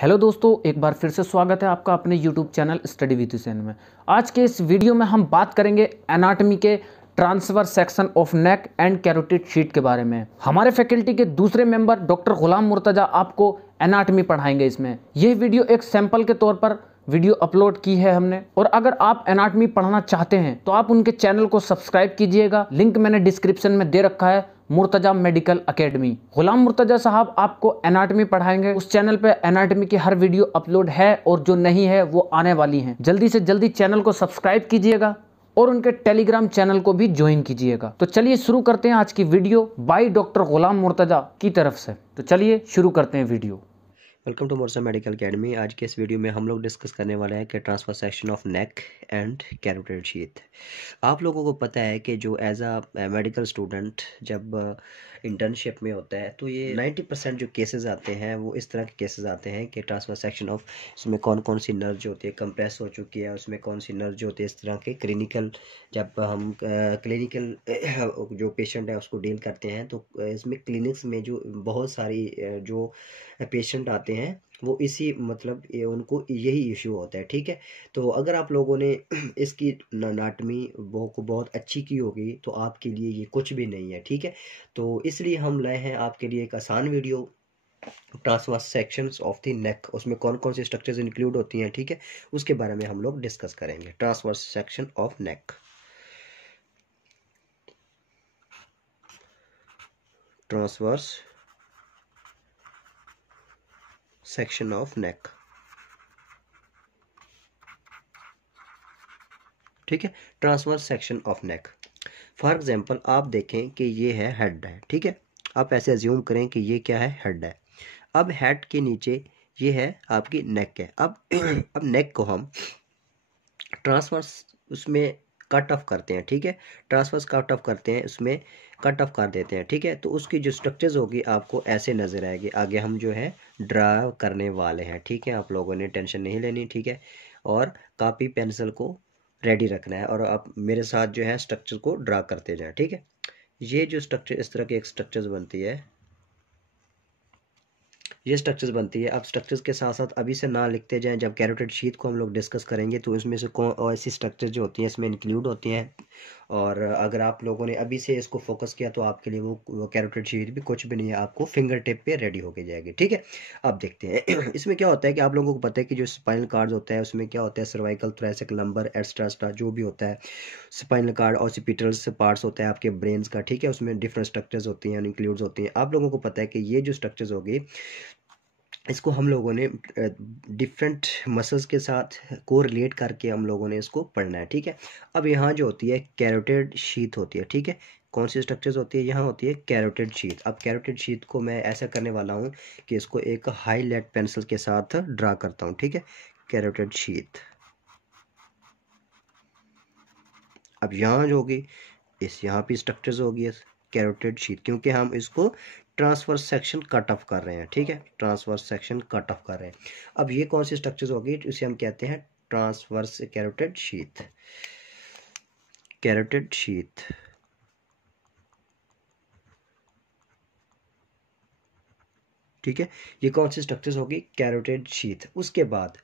Hello दोस्तों, एक बार फिर से स्वागत है आपका अपने YouTube channel study with Hussain में। आज के इस वीडियो में हम बात करेंगे एनाटॉमी के transfer section of neck and carotid sheet के बारे में। हमारे फैकल्टी के दूसरे मेंबर डॉक्टर गुलाम मुर्तजा आपको एनाटॉमी पढ़ाएंगे। इसमें यह वीडियो एक सैंपल के तौर पर वीडियो अपलोड की है हमने, और अगर आप एनाटॉमी पढ़ना चाहते हैं तो आप उनके चैनल को सब्सक्राइब कीजिएगा। लिंक मैंने डिस्क्रिप्शन में दे रखा है, मुर्तजा मेडिकल एकेडमी। गुलाम मुर्तजा साहब आपको एनाटॉमी पढ़ाएंगे। उस चैनल पे एनाटॉमी की हर वीडियो अपलोड है, और जो नहीं है वो आने वाली है। जल्दी से जल्दी चैनल को सब्सक्राइब कीजिएगा और उनके टेलीग्राम चैनल को भी ज्वाइन कीजिएगा। तो चलिए शुरू करते हैं आज की video by doctor Ghulam Murtaza की तरफ से। तो चलिए शुरू करते हैं video. Welcome to Murtaza medical academy. आज के इस वीडियो में हम लोग डिस्कस करने वाले हैं कि transfer section of neck and carotid sheath. आप लोगों को पता है कि जो एज अ मेडिकल स्टूडेंट जब इंटर्नशिप में होता है तो ये 90% जो केसेस आते हैं वो इस तरह के केसेस आते हैं कि ट्रांसफर सेक्शन ऑफ उसमें कौन कौन सी नर्व जो होती है कंप्रेस हो चुकी है, उसमें कौन सी नर्व जो होती है इस तरह के क्लिनिकल, जब हम क्लिनिकल जो पेशेंट है उसको डील करते हैं तो इसमें क्लिनिक्स में जो बहुत सारी जो पेशेंट आते हैं वो इसी मतलब उनको यही इश्यू होता है। ठीक है, तो अगर आप लोगों ने इसकी एनाटॉमी को बहुत अच्छी की होगी तो आपके लिए ये कुछ भी नहीं है। ठीक है, तो इसलिए हम लाए हैं आपके लिए एक आसान video, transfer sections of the neck, उसमें कौन कौन सी स्ट्रक्चर्स इंक्लूड होती हैं। ठीक है, उसके बारे में हम लोग डिस्कस करेंगे। Transfer section of neck, transverse section of neck. ठीक है, transfer section of neck. For example आप देखें कि ये है हेड है। ठीक है, आप ऐसे अज्यूम करें कि ये क्या है, हेड है। अब हेड के नीचे ये है आपकी नेक है। अब अब नेक को हम ट्रांसवर्स उसमें कट ऑफ करते हैं। ठीक है, ट्रांसवर्स कट ऑफ करते हैं, उसमें कट ऑफ कर देते हैं। ठीक है, तो उसकी जो स्ट्रक्चर्स होगी आपको ऐसे नजर आएगी। आगे हम जो है ड्रा करने वाले हैं। ठीक है, आप लोगों ने टेंशन नहीं लेनी। ठीक है, और कॉपी पेंसिल को रेडी रखना है और आप मेरे साथ जो है स्ट्रक्चर को ड्रा करते जाएं। ठीक है, ये जो स्ट्रक्चर इस तरह की एक स्ट्रक्चर्स बनती है, ये स्ट्रक्चर्स बनती है। अब स्ट्रक्चर्स के साथ साथ अभी से ना लिखते जाएं, जब कैरोटिड शीथ को हम लोग डिस्कस करेंगे तो इसमें से कौन ऐसी स्ट्रक्चर्स जो होती हैं इसमें इंक्लूड होती हैं। और अगर आप लोगों ने अभी से इसको फोकस किया तो आपके लिए वो कैरोटिड शीथ भी कुछ भी नहीं है, आपको फिंगर टिप पे रेडी होके जाएगी। ठीक है, अब देखते हैं इसमें क्या होता है कि आप लोगों को पता है कि जो स्पाइनल कार्ड होता है उसमें क्या होता है, सर्वाइकल, थोरैसिक, लंबर, एक्स्ट्रा जो भी होता है स्पाइनल कार्ड, ऑसिपिटल पार्ट्स होता है आपके ब्रेन्स का। ठीक है, उसमें डिफरेंट स्ट्रक्चर्स होती हैं, इंक्लूड्स होती हैं। आप लोगों को पता है कि ये जो स्ट्रक्चर्स होगी इसको हम लोगों ने डिफरेंट मसल्स के साथ को रिलेट करके हम लोगों ने इसको पढ़ना है। ठीक है, अब यहाँ जो होती है कैरोटिड शीथ होती है। ठीक है, कौन सी स्ट्रक्चर्स होती है, यहाँ होती है कैरोटिड शीथ। अब कैरोटिड शीथ को मैं ऐसा करने वाला हूँ कि इसको एक हाईलाइट पेंसिल के साथ ड्रा करता हूँ। ठीक है, कैरोटिड शीथ। अब यहाँ जो होगी इस यहाँ पे स्ट्रक्चर्स होगी कैरोटिड शीथ, क्योंकि हम इसको ट्रांसवर्स सेक्शन कट ऑफ कर रहे हैं। ठीक है, ट्रांसवर्स सेक्शन कट ऑफ कर रहे हैं। अब ये कौन सी स्ट्रक्चर्स होगी, उसे हम कहते हैं transverse carotid sheath. Carotid sheath, ठीक है, ये कौन सी स्ट्रक्चर्स होगी, कैरोटिड शीथ। उसके बाद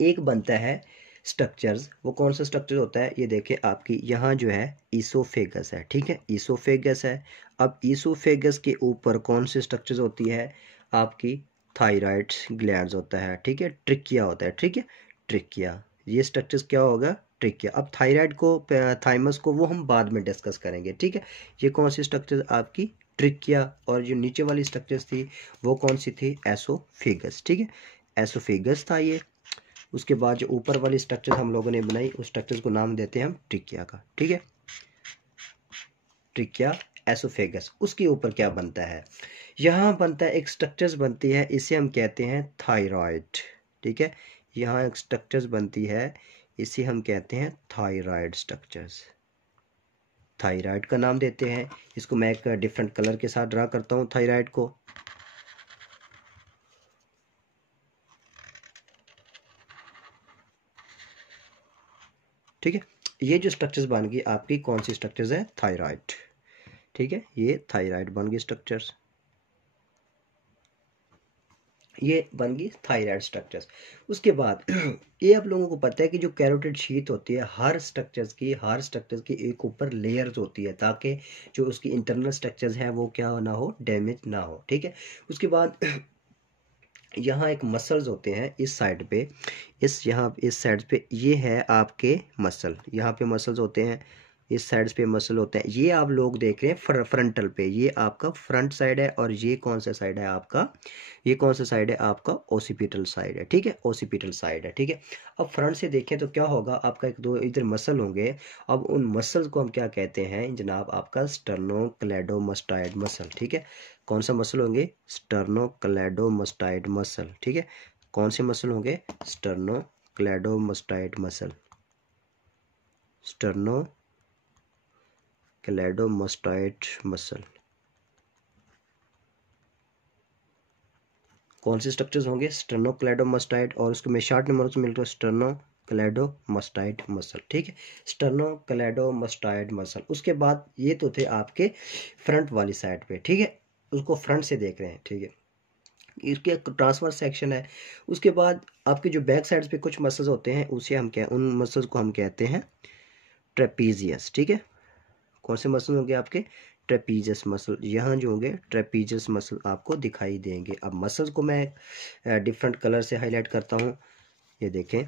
एक बनता है स्ट्रक्चर्स, वो कौन सा स्ट्रक्चर होता है, ये देखिए आपकी यहाँ जो है ईसोफेगस है। ठीक है, ईसोफेगस है। अब ईसोफेगस के ऊपर कौन सी स्ट्रक्चर्स होती है, आपकी थायराइड ग्लैंड्स होता है। ठीक है, ट्रिकिया होता है। ठीक है, ट्रिकिया, ये स्ट्रक्चर्स क्या होगा, ट्रिकिया। अब थायराइड को, थाइमस को वो हम बाद में डिस्कस करेंगे। ठीक है, ये कौन सी स्ट्रक्चर आपकी ट्रिकिया, और जो नीचे वाली स्ट्रक्चर्स थी वो कौन सी थी, एसोफेगस। ठीक है, एसोफेगस था ये। उसके बाद जो ऊपर वाली स्ट्रक्चर हम लोगों ने बनाई उस स्ट्रक्चर को नाम देते हैं हम ट्रिकिया का। ठीक है, ट्रिकिया, एसोफेगस। उसके ऊपर क्या बनता है, यहाँ बनता है एक स्ट्रक्चर्स बनती है, इसे हम कहते हैं थायराइड। ठीक है, यहाँ एक स्ट्रक्चर्स बनती है, इसे हम कहते हैं थायराइड स्ट्रक्चर्स। थायराइड का नाम देते हैं इसको। मैं एक डिफरेंट कलर के साथ ड्रा करता हूँ थायराइड को। ठीक है, ये जो स्ट्रक्चर्स बन गई आपकी कौन सी स्ट्रक्चर्स है, थायराइड। ठीक है, ये थायराइड बन गई स्ट्रक्चर्स। ये बन गई थायराइड स्ट्रक्चर्स। उसके बाद ये आप लोगों को पता है कि जो कैरोटिड शीथ होती है हर स्ट्रक्चर्स की एक ऊपर लेयर्स होती है, ताकि जो उसकी इंटरनल स्ट्रक्चर्स है वो क्या ना हो, डैमेज ना हो, ठीक है। उसके बाद यहाँ एक मसल्स होते हैं इस साइड पे, यहाँ इस साइड पे ये है आपके मसल, यहाँ पे मसल्स होते हैं, इस साइड पे मसल होते हैं। ये आप लोग देख रहे हैं फ्रंटल पे, ये आपका फ्रंट साइड है, और ये कौन सा साइड है आपका, ये कौन सा साइड है आपका, ओसिपिटल साइड है, ठीक है, ओसिपिटल साइड है, ठीक है। अब फ्रंट से देखें तो क्या होगा, आपका एक दो इधर मसल होंगे। अब उन मसल्स को हम क्या कहते हैं जनाब, आपका स्टर्नोक्लेडोमास्टाइड मसल, ठीक है। कौन सा मसल होंगे, स्टर्नोक्लेडोमास्टाइड मसल, ठीक है। कौन से मसल होंगे, स्टर्नोक्लेडोमास्टाइड मसल, स्टर्नोक्लेडोमास्टाइड मसल। कौन से स्ट्रक्चर्स होंगे, स्टर्नोक्लेडोमास्टाइड, और उसको मैं शार्ट नंबर से मिलकर स्टर्नोक्लेडोमास्टाइड मसल, ठीक है, स्टर्नोक्लेडोमास्टाइड मसल। उसके बाद ये तो थे आपके फ्रंट वाली साइड पे, ठीक है, उसको फ्रंट से देख रहे हैं, ठीक है। इसके ट्रांसफर सेक्शन है। उसके बाद आपके जो बैक साइड्स पे कुछ मसल्स होते हैं, उसे हम क्या, उन मसल्स को हम कहते हैं ट्रेपीजियस, ठीक है। कौन से मसल होंगे आपके, ट्रेपीजियस मसल। यहाँ जो होंगे ट्रेपीजियस मसल आपको दिखाई देंगे। अब मसल्स को मैं डिफरेंट कलर से हाईलाइट करता हूँ। ये देखें,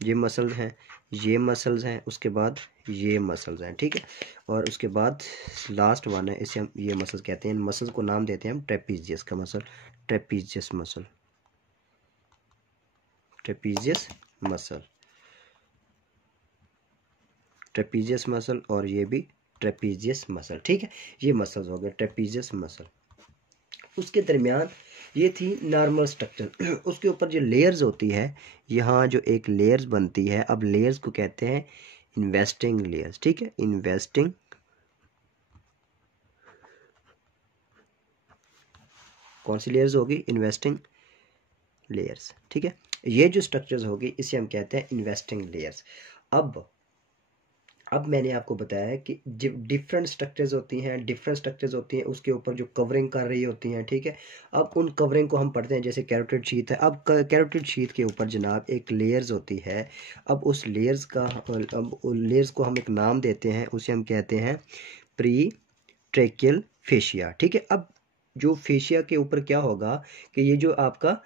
ये मसल्स हैं, ये मसल्स हैं, उसके बाद ये मसल्स हैं, ठीक है। और उसके बाद लास्ट वन है, इसे हम ये मसल्स कहते हैं। इन मसल्स को नाम देते हैं हम ट्रेपीजियस का muscle, trapezius muscle, trapezius muscle, trapezius muscle, और ये भी ट्रेपीजियस मसल, ठीक है। ये मसल्स हो गए ट्रेपीजियस मसल। उसके दरमियान ये थी नॉर्मल स्ट्रक्चर। उसके ऊपर जो लेयर्स होती है, यहाँ जो एक लेयर्स बनती है, अब लेयर्स को कहते हैं इन्वेस्टिंग लेयर्स, ठीक है, इन्वेस्टिंग, कौन सी लेयर्स होगी, इन्वेस्टिंग लेयर्स, ठीक है। ये जो स्ट्रक्चर्स होगी इसे हम कहते हैं इन्वेस्टिंग लेयर्स। अब मैंने आपको बताया कि डिफरेंट स्ट्रक्चर्स होती हैं, उसके ऊपर जो कवरिंग कर रही होती हैं, ठीक है। अब उन कवरिंग को हम पढ़ते हैं, जैसे कैरोटिड शीथ है। अब कैरोटिड शीथ के ऊपर जनाब एक लेयर्स होती है। अब उस लेयर्स का, अब लेयर्स को हम एक नाम देते हैं, उसे हम कहते हैं प्री ट्रेकियल फेशिया, ठीक है। अब जो फेशिया के ऊपर क्या होगा कि ये जो आपका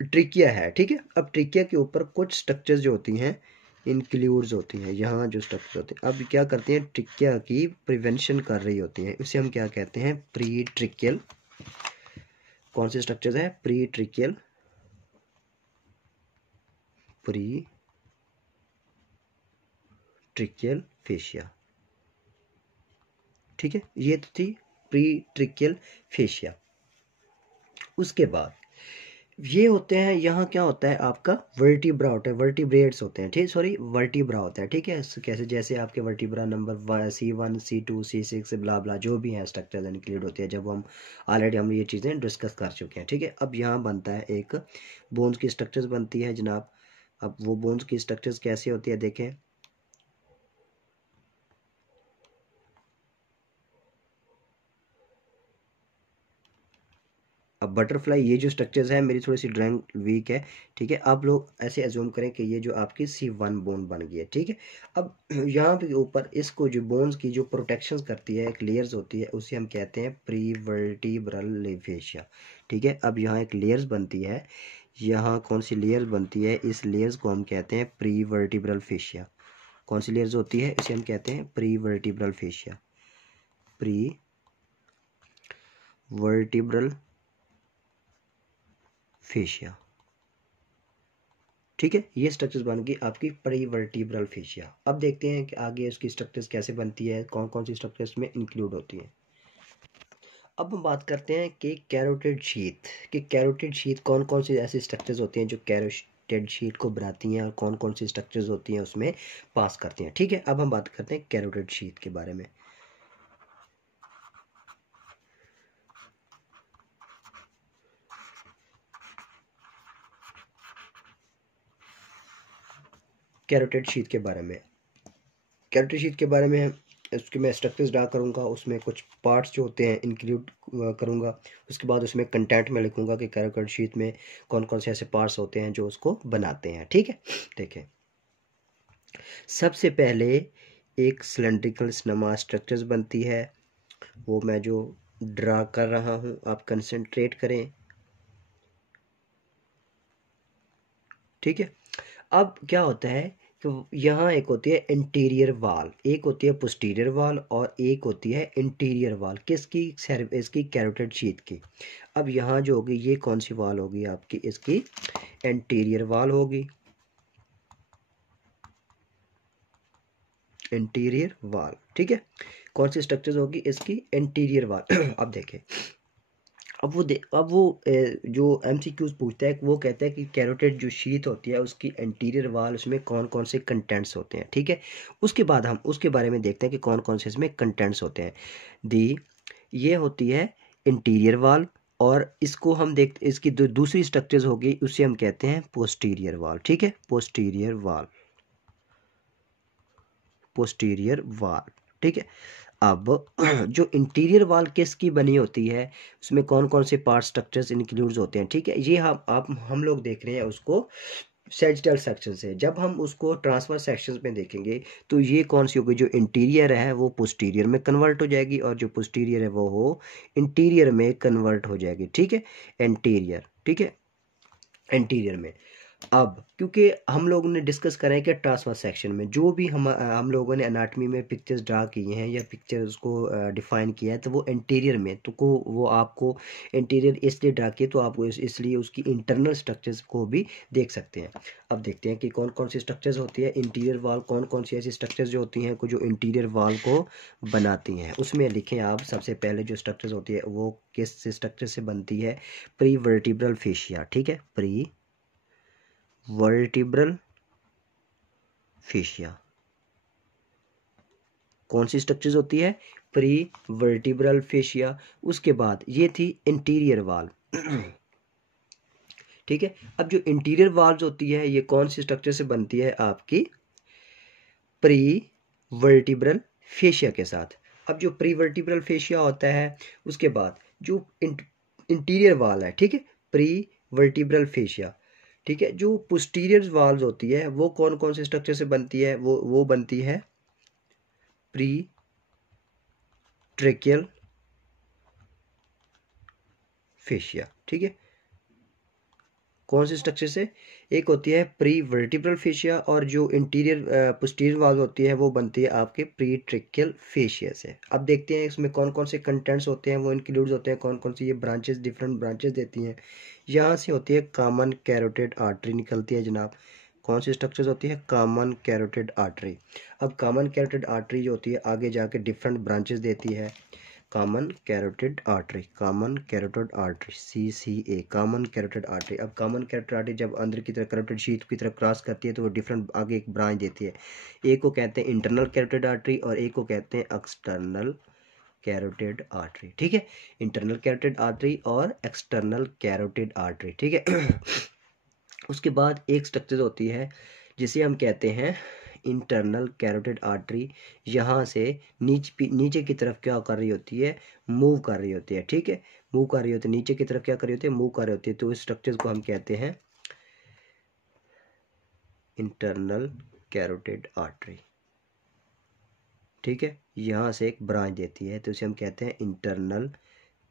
ट्रिकिया है, ठीक है। अब ट्रिकिया के ऊपर कुछ स्ट्रक्चर्स जो होती हैं इंक्लूड्स होती हैं, यहाँ जो स्ट्रक्चर होते हैं, अब क्या करती हैं, ट्रिकिया की प्रिवेंशन कर रही होती हैं, इसे हम क्या कहते हैं, प्री ट्रिकियल। कौन से स्ट्रक्चर्स हैं, प्री ट्रिकियल, प्री ट्रिकियल फेशिया, ठीक है। ये तो थी प्री ट्रिकियल फेशिया। उसके बाद ये होते हैं, यहाँ क्या होता है आपका, वर्टिब्रा होता है, वर्टिब्रेट्स होते हैं, ठीक, सॉरी वर्टिब्रा होता है, ठीक है। कैसे, जैसे आपके vertebra number C1 C2 C6 ब्ला ब्ला जो भी हैं स्ट्रक्चर्स इंक्लूड होते हैं, जब हम ऑलरेडी हम ये चीज़ें डिस्कस कर चुके हैं, ठीक है। अब यहाँ बनता है एक बोन्स की स्ट्रक्चर्स बनती है जनाब। अब वो बोन्स की स्ट्रक्चर्स कैसे होती है देखें। अब बटरफ्लाई, ये जो स्ट्रक्चर्स है, मेरी थोड़ी सी ड्राइंग वीक है, ठीक है। आप लोग ऐसे एज्यूम करें कि ये जो आपकी C1 बोन बन गई है, ठीक है। अब यहाँ पे ऊपर इसको जो बोन्स की जो प्रोटेक्शन करती है, एक लेयर्स होती है, उसे हम कहते हैं प्री वर्टिब्रल फेशिया, ठीक है। अब यहाँ एक लेयर्स बनती है, यहाँ कौन सी लेयर्स बनती है, इस लेयर्स को हम कहते हैं प्री वर्टिब्रल फेशिया। कौन सी लेयर्स होती है, इसे हम कहते हैं pre vertebral fascia, pre vertebral fascia, ठीक है। ये स्ट्रक्चर्स बन गई आपकी प्रीवर्टिब्रल फेशिया। अब देखते हैं कि आगे उसकी स्ट्रक्चर्स कैसे बनती है, कौन कौन सी स्ट्रक्चर्स में इंक्लूड होती हैं। अब हम बात करते हैं कि कैरोटिड शीथ, कि कैरोटिड शीथ कौन कौन सी ऐसी स्ट्रक्चर्स होती हैं जो कैरोटिड शीथ को बनाती हैं, और कौन कौन सी स्ट्रक्चर्स होती हैं उसमें पास करती हैं, ठीक है। अब हम बात करते हैं कैरोटिड शीथ के बारे में। कैरोटिड शीथ के बारे में, कैरोटिड शीथ के बारे में उसके मैं स्ट्रक्चर्स ड्रा करूँगा, उसमें कुछ पार्ट्स जो होते हैं इंक्लूड करूँगा। उसके बाद उसमें कंटेंट में लिखूँगा कि कैरेक्टर शीट में कौन कौन से ऐसे पार्ट्स होते हैं जो उसको बनाते हैं। ठीक है, देखें सबसे पहले एक सिलेंड्रिकल नमा स्ट्रक्चर्स बनती है, वो मैं जो ड्रा कर रहा हूँ आप कंसंट्रेट करें। ठीक है, अब क्या होता है कि यहाँ एक होती है इंटीरियर वाल, एक होती है पोस्टीरियर वाल और एक होती है इंटीरियर वाल। किसकी? इसकी कैरोटिड शीथ की। अब यहाँ जो होगी ये कौन सी वाल होगी आपकी? इसकी इंटीरियर वाल होगी, इंटीरियर वाल। ठीक है, कौन सी स्ट्रक्चर होगी? इसकी इंटीरियर वाल। अब देखें, अब वो जो एमसीक्यूज पूछता है वो कहता है कि कैरोटिड जो शीट होती है उसकी इंटीरियर वाल, उसमें कौन कौन से कंटेंट्स होते हैं। ठीक है, उसके बाद हम उसके बारे में देखते हैं कि कौन कौन से इसमें कंटेंट्स होते हैं। दी ये होती है इंटीरियर वाल, और इसको हम देखते इसकी दूसरी स्ट्रक्चर्स होगी उसे हम कहते हैं पोस्टीरियर वाल। ठीक है, पोस्टीरियर वाल, पोस्टीरियर वाल। ठीक है, अब जो इंटीरियर वाल किसकी बनी होती है, उसमें कौन कौन से पार्ट स्ट्रक्चर्स इंक्लूड होते हैं। ठीक है, ये हम लोग देख रहे हैं उसको सैजिटल सेक्शन से। जब हम उसको ट्रांसफर सेक्शंस में देखेंगे तो ये कौन सी होगी? जो इंटीरियर है वो पोस्टीरियर में कन्वर्ट हो जाएगी, और जो पोस्टीरियर है वो हो इंटीरियर में कन्वर्ट हो जाएगी। ठीक है, इंटीरियर। ठीक है, इंटीरियर में। अब क्योंकि हम लोगों ने डिस्कस करें कि ट्रांसफर सेक्शन में जो भी हम लोगों ने एनाटॉमी में पिक्चर्स ड्रा की हैं या पिक्चर्स को डिफाइन किया है, तो वो इंटीरियर में तो वो आपको इंटीरियर इसलिए ड्रा किए तो आप इसलिए उसकी इंटरनल स्ट्रक्चर्स को भी देख सकते हैं। अब देखते हैं कि कौन कौन सी स्ट्रक्चर्स होती है इंटीरियर वाल, कौन कौन सी ऐसी स्ट्रक्चर्स जो होती हैं जो इंटीरियर वाल को बनाती हैं। उसमें लिखें आप, सबसे पहले जो स्ट्रक्चर्स होती है वो किस स्ट्रक्चर से बनती है? Pre vertebral fascia. ठीक है, प्री वर्टिब्रल फेशिया कौन सी स्ट्रक्चर्स होती है? Pre vertebral fascia. उसके बाद ये थी इंटीरियर वाल। ठीक है, अब जो इंटीरियर वाल्स होती है ये कौन सी स्ट्रक्चर से बनती है? आपकी प्री वर्टिब्रल फेशिया के साथ। अब जो प्री वर्टिब्रल फेशिया होता है उसके बाद जो इंटीरियर वाल है, ठीक है, प्री वर्टिब्रल फेशिया। ठीक है, जो पोस्टीरियर वाल्स होती है वो कौन कौन से स्ट्रक्चर से बनती है? वो बनती है प्री ट्रेकियल फेशिया। ठीक है, कौन से स्ट्रक्चर से? एक होती है प्री वर्टिब्रल फेशिया, और जो इंटीरियर पोस्टीरियर वाल होती है वो बनती है आपके प्री ट्रेकियल फेशिया से। अब देखते हैं इसमें कौन कौन से कंटेंट्स होते हैं, वो इंक्लूड होते हैं, कौन कौन सी ये ब्रांचेस डिफरेंट ब्रांचेस देती हैं। यहाँ से होती है कॉमन कैरोटिड आर्टरी निकलती है जनाब। कौन सी स्ट्रक्चर्स होती है? Common carotid artery. अब कॉमन कैरोटिड आर्टरी जो होती है आगे जाके डिफरेंट ब्रांचेस देती है। Common carotid artery, common carotid artery, CCA, common carotid artery. अब कॉमन कैरोटिड आर्टरी जब अंदर की तरफ कैरोटिड शीथ की तरफ क्रॉस करती है तो वो डिफरेंट आगे एक ब्रांच देती है। एक को कहते हैं इंटरनल कैरोटिड आर्टरी और एक को कहते हैं एक्सटर्नल कैरोटिड आर्टरी। ठीक है, इंटरनल कैरोटिड आर्टरी और एक्सटर्नल कैरोटिड आर्टरी। ठीक है। उसके बाद एक स्ट्रक्चर होती है जिसे हम कहते हैं इंटरनल कैरोटिड आर्टरी। यहाँ से नीचे की तरफ क्या कर रही होती है? मूव कर रही होती है। ठीक है, मूव कर रही होती है नीचे की तरफ, क्या कर रही होती है? मूव कर रही होती है। तो इस स्ट्रक्चर को हम कहते हैं इंटरनल कैरोटिड आर्टरी। ठीक है, यहाँ से एक ब्रांच देती है तो इसे हम कहते हैं इंटरनल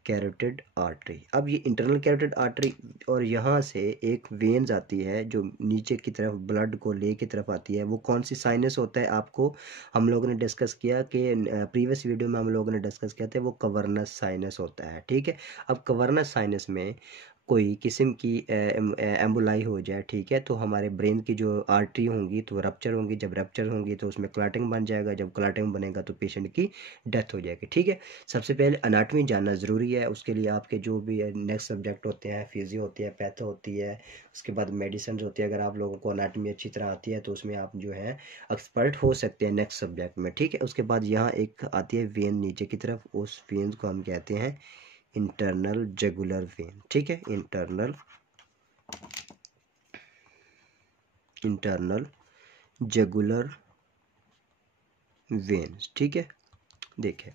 कैरोटिड आर्टरी। अब ये इंटरनल कैरोटिड आर्टरी और यहाँ से एक वेन्स आती है जो नीचे की तरफ ब्लड को ले की तरफ आती है। वो कौन सी साइनस होता है? आपको हम लोगों ने डिस्कस किया कि प्रीवियस वीडियो में हम लोगों ने डिस्कस किया था, वो कवर्नस साइनस होता है। ठीक है, अब कवर्नस साइनस में कोई किस्म की एम्बोलाई हो जाए, ठीक है, तो हमारे ब्रेन की जो आर्टरी होंगी तो रप्चर होंगी। जब रप्चर होंगी तो उसमें क्लॉटिंग बन जाएगा, जब क्लॉटिंग बनेगा तो पेशेंट की डेथ हो जाएगी। ठीक है, सबसे पहले अनाटमी जानना ज़रूरी है। उसके लिए आपके जो भी नेक्स्ट सब्जेक्ट होते हैं, फिजियो होती है, पैथो होती है, उसके बाद मेडिसिन होती है। अगर आप लोगों को अनाटमी अच्छी तरह आती है तो उसमें आप जो है एक्सपर्ट हो सकते हैं नेक्स्ट सब्जेक्ट में। ठीक है, उसके बाद यहाँ एक आती है वेन नीचे की तरफ, उस वेन को हम कहते हैं इंटरनल जगुलर वेन। ठीक है, इंटरनल जगुलर वेन्स। ठीक है, देखिए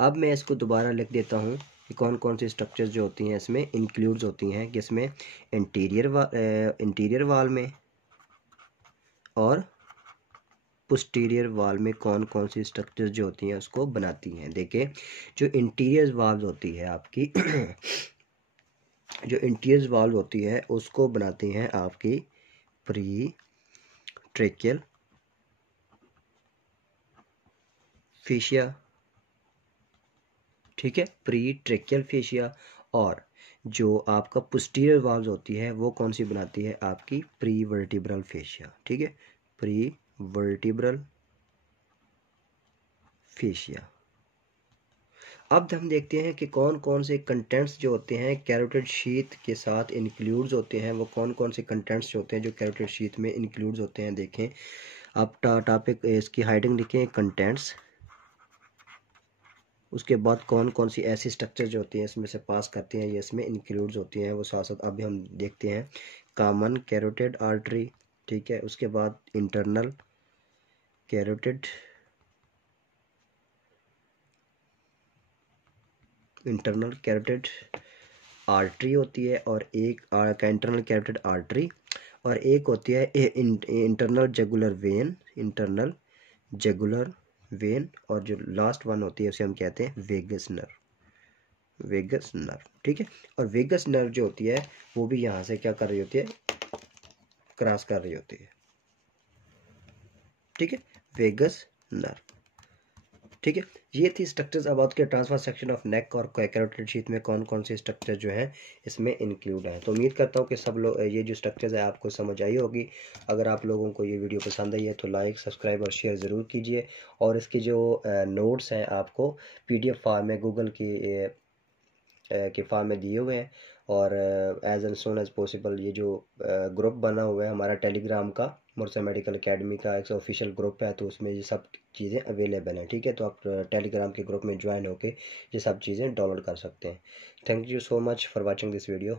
अब मैं इसको दोबारा लिख देता हूँ कि कौन कौन सी स्ट्रक्चर्स जो होती हैं इसमें इंक्लूड्स होती हैं, कि इसमें इंटीरियर वाल में और पोस्टीरियर वाल में कौन कौन सी स्ट्रक्चर्स जो होती हैं उसको बनाती हैं। देखिए जो इंटीरियर वाल्व होती है आपकी जो इंटीरियर वाल्व होती है उसको बनाती हैं आपकी प्री ट्रेकियल फेशिया, ठीक है, प्री ट्रेकियल फेशिया। और जो आपका पोस्टीरियर वाल्व होती है वो कौन सी बनाती है, आपकी प्री वर्टिब्रल फेशिया, ठीक है, प्री वर्टिब्रल फेशिया। अब हम देखते हैं कि कौन कौन से कंटेंट्स जो होते हैं कैरोटिड शीथ के साथ इंक्लूड्स होते हैं, वो कौन कौन से कंटेंट्स जो होते हैं जो कैरोटिड शीथ में इंक्लूड्स होते हैं। देखें आप टॉपिक इसकी हेडिंग लिखें कंटेंट्स, उसके बाद कौन कौन सी ऐसी स्ट्रक्चर जो होती हैं इसमें से पास करती हैं, ये इसमें इंक्लूड्स होती हैं, वो साथ साथ अभी हम देखते हैं। कॉमन कैरोटिड आर्टरी, ठीक है, उसके बाद इंटरनल कैरोटिड आर्टरी होती है, और एक इंटरनल कैरोटिड आर्टरी, और एक होती है इंटरनल जुगुलर वेन, और जो लास्ट वन होती है उसे हम कहते हैं वेगस नर्व, ठीक है। और वेगस नर्व जो होती है वो भी यहाँ से क्या कर रही होती है, क्रॉस कर रही होती है, ठीक है, वेगस नर्व, ठीक है। ये थी स्ट्रक्चर्स अबाउट के ट्रांसफर सेक्शन ऑफ नेक और कैरोटिड शीथ में कौन कौन से स्ट्रक्चर जो हैं इसमें इंक्लूड है। तो उम्मीद करता हूँ कि सब लोग ये जो स्ट्रक्चर्स है आपको समझ आई होगी। अगर आप लोगों को ये वीडियो पसंद आई है तो लाइक, सब्सक्राइब और शेयर ज़रूर कीजिए। और इसकी जो नोट्स हैं आपको PDF फॉर्म में गूगल के फॉर्म में दिए हुए हैं, और एज सून एज पॉसिबल ये जो ग्रुप बना हुआ है हमारा टेलीग्राम का, मुर्सा मेडिकल एकेडमी का एक ऑफिशियल ग्रुप है, तो उसमें ये सब चीज़ें अवेलेबल हैं, ठीक है। तो आप टेलीग्राम के ग्रुप में ज्वाइन होकर ये सब चीज़ें डाउनलोड कर सकते हैं। Thank you so much for watching this video.